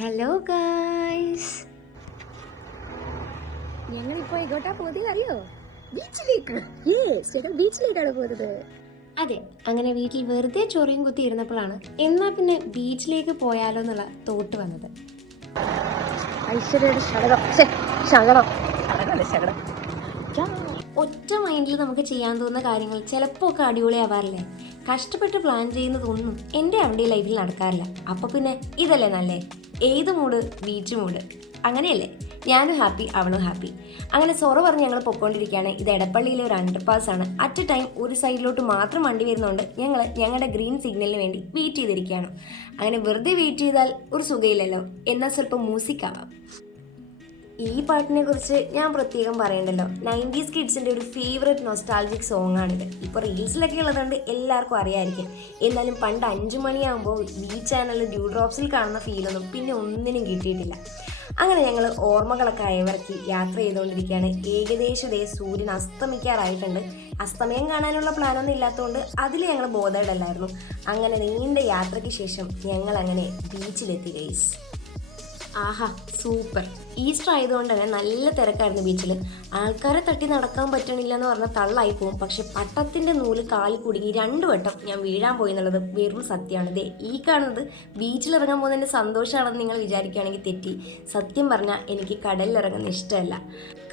Hello guys, ഞങ്ങളിപ്പോ എങ്ങോട്ടാ പോകുന്നത് അറിയോ? ബീച്ചിലേക്കാണ് പോകുന്നത്. അതെ, അങ്ങനെ വീട്ടിൽ വെറുതെ ചൊറിയും കുത്തി ഇരുന്നപ്പോഴാണ് എന്നാ പിന്നെ ബീച്ചിലേക്ക് പോയാലോ എന്നുള്ള തോട്ട് വന്നത്. ഐശ്വര്യയുടെ ഒറ്റ മൈൻഡിൽ നമുക്ക് ചെയ്യാൻ തോന്നുന്ന കാര്യങ്ങൾ ചിലപ്പോൾ ഒക്കെ അടിപൊളിയാവാറില്ലേ? കഷ്ടപ്പെട്ട് പ്ലാൻ ചെയ്യുന്നതൊന്നും എൻ്റെ അവിടെ ലൈഫിൽ നടക്കാറില്ല. അപ്പോൾ പിന്നെ ഇതല്ലേ നല്ലേ? ഏത് മൂഡ്? Beach mood. അങ്ങനെയല്ലേ? ഞാനും ഹാപ്പി, അവളും ഹാപ്പി. അങ്ങനെ സൊറ പറഞ്ഞ് ഞങ്ങൾ പൊയ്ക്കൊണ്ടിരിക്കുകയാണ്. ഇത് എടപ്പള്ളിയിലെ ഒരു അണ്ടർപാസ് ആണ്. അറ്റ് എ ടൈം ഒരു സൈഡിലോട്ട് മാത്രം വണ്ടി വരുന്നതുകൊണ്ട് ഞങ്ങൾ ഞങ്ങളുടെ ഗ്രീൻ സിഗ്നലിന് വേണ്ടി വെയിറ്റ് ചെയ്തിരിക്കുകയാണ്. അങ്ങനെ വെറുതെ വെയിറ്റ് ചെയ്താൽ ഒരു സുഖമില്ലല്ലോ, എന്നാൽ സ്വല്പം മ്യൂസിക് ആവാം. ഈ പാട്ടിനെ കുറിച്ച് ഞാൻ പ്രത്യേകം പറയണ്ടല്ലോ. 90s കിഡ്സിൻ്റെ ഒരു ഫേവറേറ്റ് നൊസ്റ്റാൾജിക് സോങ് ആണിത്. ഇപ്പോൾ റീൽസിലൊക്കെ ഉള്ളതുകൊണ്ട് എല്ലാവർക്കും അറിയാമായിരിക്കും. എന്നാലും പണ്ട് 5 മണിയാകുമ്പോൾ ബീച്ച് ചാനൽ ഡ്യൂ ഡ്രോപ്സിൽ കാണുന്ന ഫീലൊന്നും പിന്നെ ഒന്നിനും കിട്ടിയിട്ടില്ല. അങ്ങനെ ഞങ്ങൾ ഓർമ്മകളൊക്കെ അയവിറക്കി യാത്ര ചെയ്തുകൊണ്ടിരിക്കുകയാണ്. ഏകദേശം സൂര്യൻ അസ്തമിക്കാറായിട്ടുണ്ട്. അസ്തമയം കാണാനുള്ള പ്ലാനൊന്നും ഇല്ലാത്തതുകൊണ്ട് അതിൽ ഞങ്ങൾ ബോധമിടല്ലായിരുന്നു. അങ്ങനെ നീണ്ട യാത്രയ്ക്ക് ശേഷം ഞങ്ങൾ അങ്ങനെ ബീച്ചിലെത്തി ഗൈസ്. ആഹാ, സൂപ്പർ. ഈസ്റ്റർ ആയതുകൊണ്ട് തന്നെ നല്ല തിരക്കായിരുന്നു ബീച്ചിൽ. ആൾക്കാരെ തട്ടി നടക്കാൻ പറ്റണില്ല എന്ന് പറഞ്ഞാൽ തള്ളായി പോകും. പക്ഷെ പട്ടത്തിൻ്റെ നൂല് കാലിൽ കുടുങ്ങി 2 വട്ടം ഞാൻ വീഴാൻ പോയി എന്നുള്ളത് വെറും സത്യമാണ്. ദേ ഈ കാണുന്നത് ബീച്ചിലിറങ്ങാൻ പോകുന്നതിൻ്റെ സന്തോഷമാണെന്ന് നിങ്ങൾ വിചാരിക്കുകയാണെങ്കിൽ തെറ്റി. സത്യം പറഞ്ഞാൽ എനിക്ക് കടലിലിറങ്ങുന്ന ഇഷ്ടമല്ല.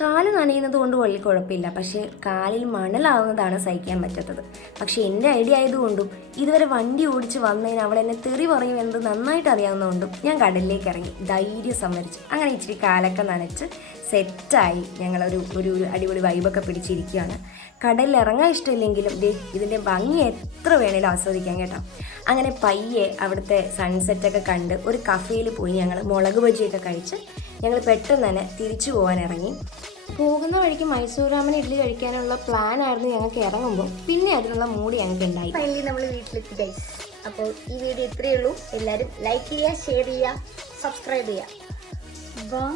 കാല് നനയുന്നത് കൊണ്ട് വലിയ കുഴപ്പമില്ല, പക്ഷേ കാലിൽ മണലാവുന്നതാണ് സഹിക്കാൻ പറ്റാത്തത്. പക്ഷേ എൻ്റെ ഐഡിയ ആയതുകൊണ്ടും ഇതുവരെ വണ്ടി ഓടിച്ച് വന്നതിന് അവൾ എന്നെ തെറി പറയും എന്നത് നന്നായിട്ട് അറിയാവുന്നതുകൊണ്ടും ഞാൻ കടലിലേക്ക് ഇറങ്ങി ധൈര്യം സംഭരിച്ചു. അങ്ങനെ ഇച്ചിരി കാലൊക്കെ നനച്ച് സെറ്റായി ഞങ്ങളൊരു ഒരു അടിപൊളി വൈബൊക്കെ പിടിച്ചിരിക്കുകയാണ്. കടലിൽ ഇറങ്ങാൻ ഇഷ്ടമില്ലെങ്കിലും ഇതിൻ്റെ ഭംഗി എത്ര വേണേലും ആസ്വദിക്കാം കേട്ടോ. അങ്ങനെ പയ്യെ അവിടുത്തെ സൺസെറ്റൊക്കെ കണ്ട് ഒരു കഫേയിൽ പോയി ഞങ്ങൾ മുളക് ബജിയൊക്കെ കഴിച്ച് ഞങ്ങൾ പെട്ടെന്ന് തന്നെ തിരിച്ചു പോകാൻ ഇറങ്ങി. പോകുന്ന വഴിക്ക് മൈസൂർ രാമൻ ഇഡ്ഡലി കഴിക്കാനുള്ള പ്ലാൻ ആയിരുന്നു ഞങ്ങൾക്ക് ഇറങ്ങുമ്പോൾ. പിന്നെ അതിനുള്ള മൂഡ് ഞങ്ങൾക്ക് ഉണ്ടായി. ഫൈനലി നമ്മൾ വീട്ടിലെത്തി ഗൈസ്. അപ്പോൾ ഈ വീഡിയോ ഇത്രയേ ഉള്ളൂ. എല്ലാവരും ലൈക്ക് ചെയ്യുക, ഷെയർ ചെയ്യുക, സബ്സ്ക്രൈബ് ചെയ്യുക. ബൈ.